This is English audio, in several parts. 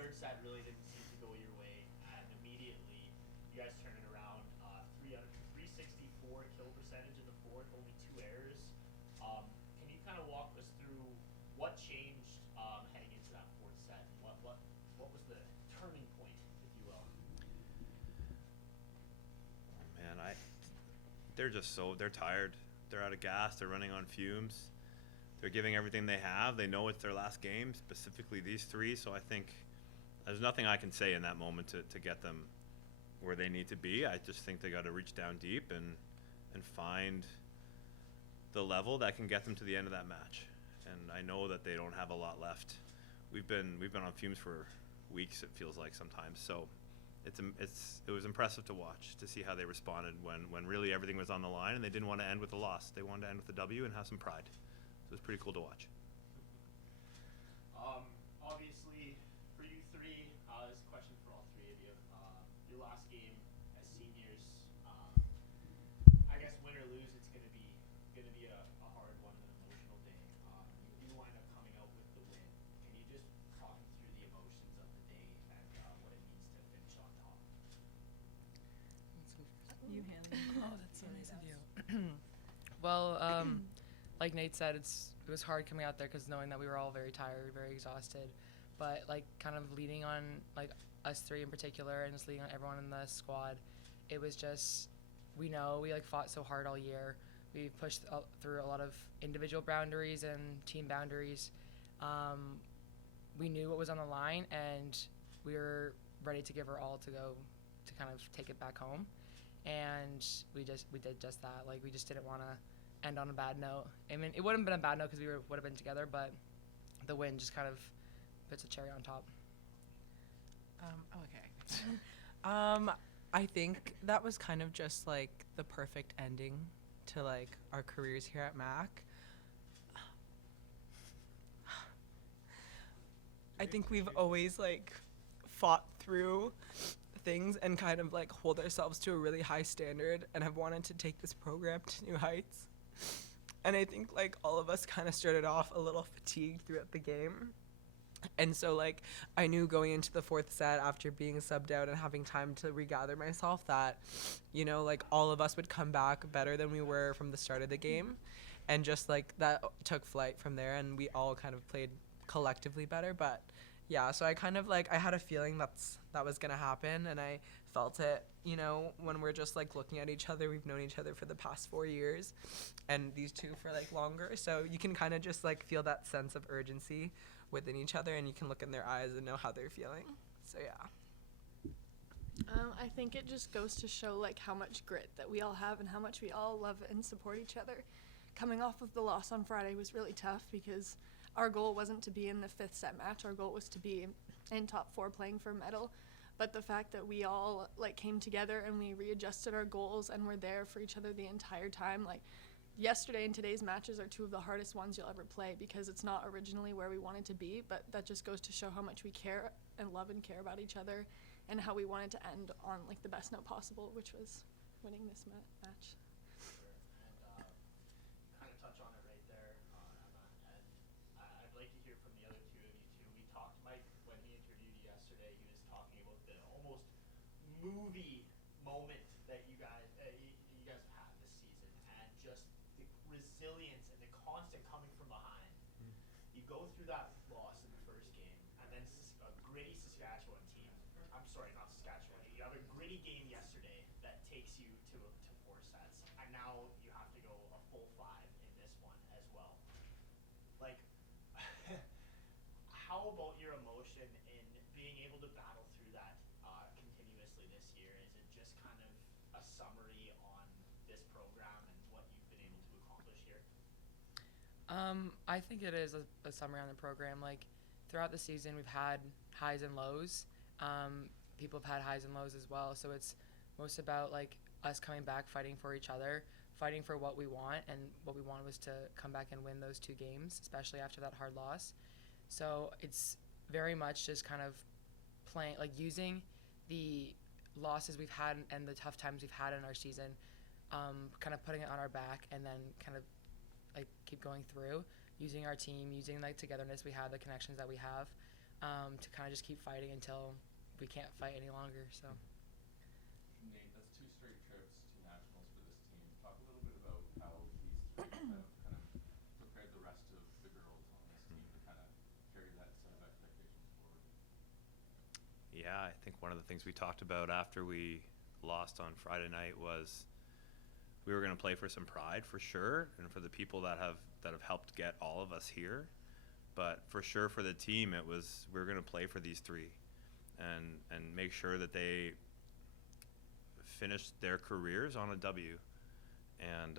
third set really didn't seem to go your way, and immediately you guys turn it around. 364 kill percentage in the fourth, only 2 errors. Can you kind of walk us through what changed heading into that fourth set? What was the turning point, if you will? Oh man, they're tired. They're out of gas. They're running on fumes. They're giving everything they have. They know it's their last game, specifically these three. So I think there's nothing I can say in that moment to get them where they need to be. I just think they got to reach down deep and find the level that can get them to the end of that match. And I know that they don't have a lot left. We've been on fumes for weeks, it feels like sometimes. So it was impressive to watch, to see how they responded when really everything was on the line and they didn't want to end with a loss. They wanted to end with a W and have some pride. So it was pretty cool to watch. Obviously, for you three, this is a question for all three of you. Your last game as seniors, I guess win or lose, it's gonna be a hard one and an emotional day. You wind up coming out with the win. Can you just talk me through the emotions of the day and what it means to finish on top? You, Hayley. Oh, that's so nice of you. Well, like Nate said, it was hard coming out there because knowing that we were all very tired, very exhausted, but like kind of leading on like us three in particular and just leading on everyone in the squad, it was just, we know we like fought so hard all year. We pushed through a lot of individual boundaries and team boundaries. We knew what was on the line and we were ready to give our all to go to kind of take it back home. And we did just that. Like, we just didn't want to end on a bad note. I mean, it wouldn't have been a bad note because we would have been together, but the win just kind of puts a cherry on top. Okay. I think that was kind of just like the perfect ending to like our careers here at Mac. I think we've always like fought through things and kind of like hold ourselves to a really high standard and have wanted to take this program to new heights. And I think like all of us kind of started off a little fatigued throughout the game. And so like I knew going into the fourth set after being subbed out and having time to regather myself that, you know, like all of us would come back better than we were from the start of the game. And just like that took flight from there and we all kind of played collectively better. But yeah, so I kind of like, I had a feeling that was going to happen and I felt it, you know, when we're just like looking at each other. We've known each other for the past 4 years and these two for like longer. So you can kind of just like feel that sense of urgency within each other and you can look in their eyes and know how they're feeling. So yeah. I think it just goes to show like how much grit that we all have and how much we all love and support each other. Coming off of the loss on Friday was really tough because our goal wasn't to be in the fifth set match. Our goal was to be in top 4 playing for a medal. But the fact that we all like came together and we readjusted our goals and were there for each other the entire time, like yesterday and today's matches are 2 of the hardest ones you'll ever play because it's not originally where we wanted to be, but that just goes to show how much we care and love and care about each other and how we wanted to end on like the best note possible, which was winning this match. Kind of touch on it right there, Emma, and I'd like to hear from the other two of you too. We talked, Mike, when he interviewed you yesterday, he was talking about the almost movie moment that you guys have had this season, and just the resilience and the constant coming from behind. You go through that loss in the first game, and then a gritty Saskatchewan team. I'm sorry, not Saskatchewan. You have a gritty game yesterday that takes you to 4 sets, and now you have to go a full 5 in this one as well. Like, how about your emotion in being able to battle through that continuously this year? Is it just kind of a summary on this program and what you've been able to accomplish here? I think it is a summary on the program. Like throughout the season, we've had highs and lows. People have had highs and lows as well. So it's most about like us coming back, fighting for each other, fighting for what we want. And what we wanted was to come back and win those 2 games, especially after that hard loss. So it's very much just kind of playing, like using the losses we've had and the tough times we've had in our season, kind of putting it on our back and then kind of like keep going through, using our team, using like togetherness we have, the connections that we have, to kind of just keep fighting until we can't fight any longer. So. Nate, that's 2 straight trips to nationals for this team. Talk a little bit about how these 3 have kind of prepared the rest of the girls on this team to kind of carry that set of expectations forward. Yeah, I think one of the things we talked about after we lost on Friday night was we were going to play for some pride for sure, and for the people that have helped get all of us here. But for sure for the team, it was we were going to play for these 3 and make sure that they finished their careers on a W. And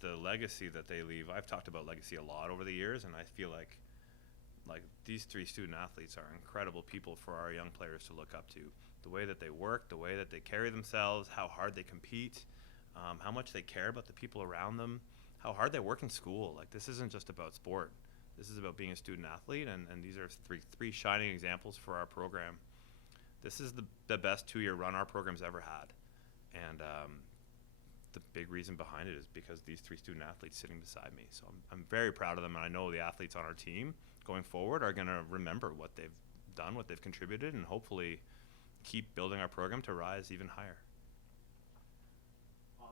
the legacy that they leave, I've talked about legacy a lot over the years, and I feel like these 3 student athletes are incredible people for our young players to look up to. The way that they work, the way that they carry themselves, how hard they compete, how much they care about the people around them, how hard they work in school. Like, this isn't just about sport. This is about being a student athlete, and these are three shining examples for our program. This is the best 2-year run our program's ever had. And the big reason behind it is because these 3 student athletes sitting beside me. So I'm very proud of them, and I know the athletes on our team going forward are going to remember what they've done, what they've contributed, and hopefully keep building our program to rise even higher. So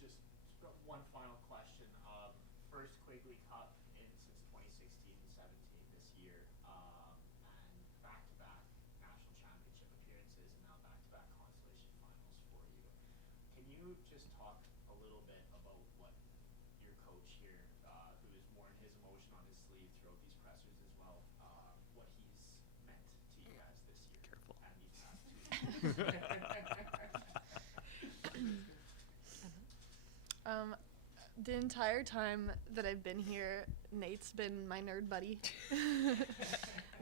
just one final question. First Quigley Cup since 2016-17 this year, and back-to-back national championship appearances, and now back-to-back consolation finals for you. Can you just talk a little bit about what your coach here, who is worn his emotion on his sleeve throughout these pressers as well, what he's meant to you guys this year? Careful. And these past 2 years? The entire time that I've been here, Nate's been my nerd buddy.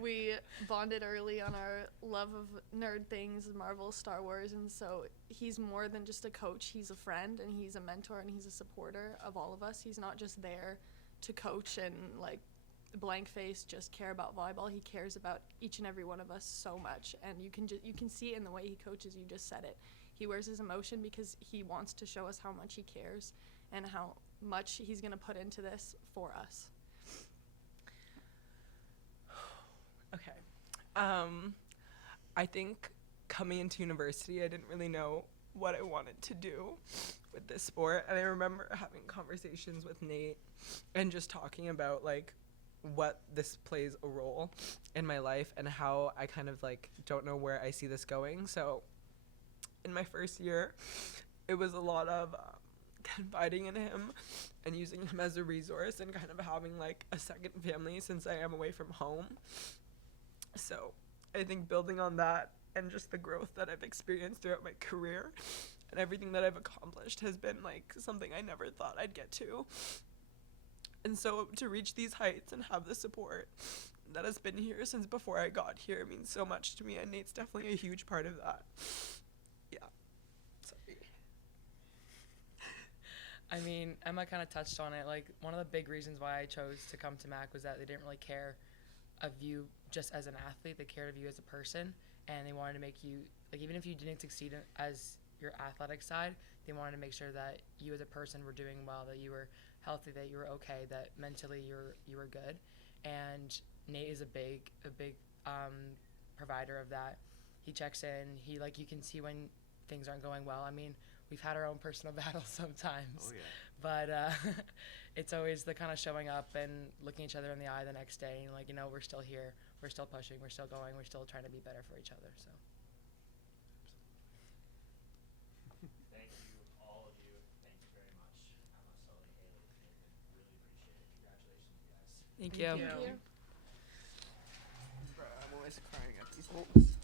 We bonded early on our love of nerd things, Marvel, Star Wars, and so he's more than just a coach. He's a friend, and he's a mentor, and he's a supporter of all of us. He's not just there to coach and, like, blank face just care about volleyball. He cares about each and every one of us so much, and you can see it in the way he coaches. You just said it. He wears his emotion because he wants to show us how much he cares and how much he's going to put into this for us. Okay. I think coming into university, I didn't really know what I wanted to do with this sport. And I remember having conversations with Nate and just talking about, like, what this plays a role in my life and how I kind of, like, don't know where I see this going. So in my first year, it was a lot of confiding in him and using him as a resource and kind of having, like, a second family since I am away from home. So I think building on that and just the growth that I've experienced throughout my career and everything that I've accomplished has been, like, something I never thought I'd get to. And so to reach these heights and have the support that has been here since before I got here means so much to me, and Nate's definitely a huge part of that. Yeah. Sorry. I mean, Emma kind of touched on it. Like, one of the big reasons why I chose to come to MAC was that they didn't really care of you just as an athlete. They cared of you as a person, and they wanted to make you, like, even if you didn't succeed as your athletic side, they wanted to make sure that you as a person were doing well, that you were healthy, that you were okay, that mentally you were good. And Nate is a big provider of that. He checks in. He, like, you can see when things aren't going well. I mean, we've had our own personal battles sometimes. Oh, yeah. But it's always the kind of showing up and looking each other in the eye the next day and, like, you know, we're still here, we're still pushing, we're still going, we're still trying to be better for each other. So. Thank you, all of you. Thank you very much, Emma, Sullie, Hayley, Nathan. Really appreciate it. Congratulations, you guys. Thank you. Thank you. I'm always crying at these moments.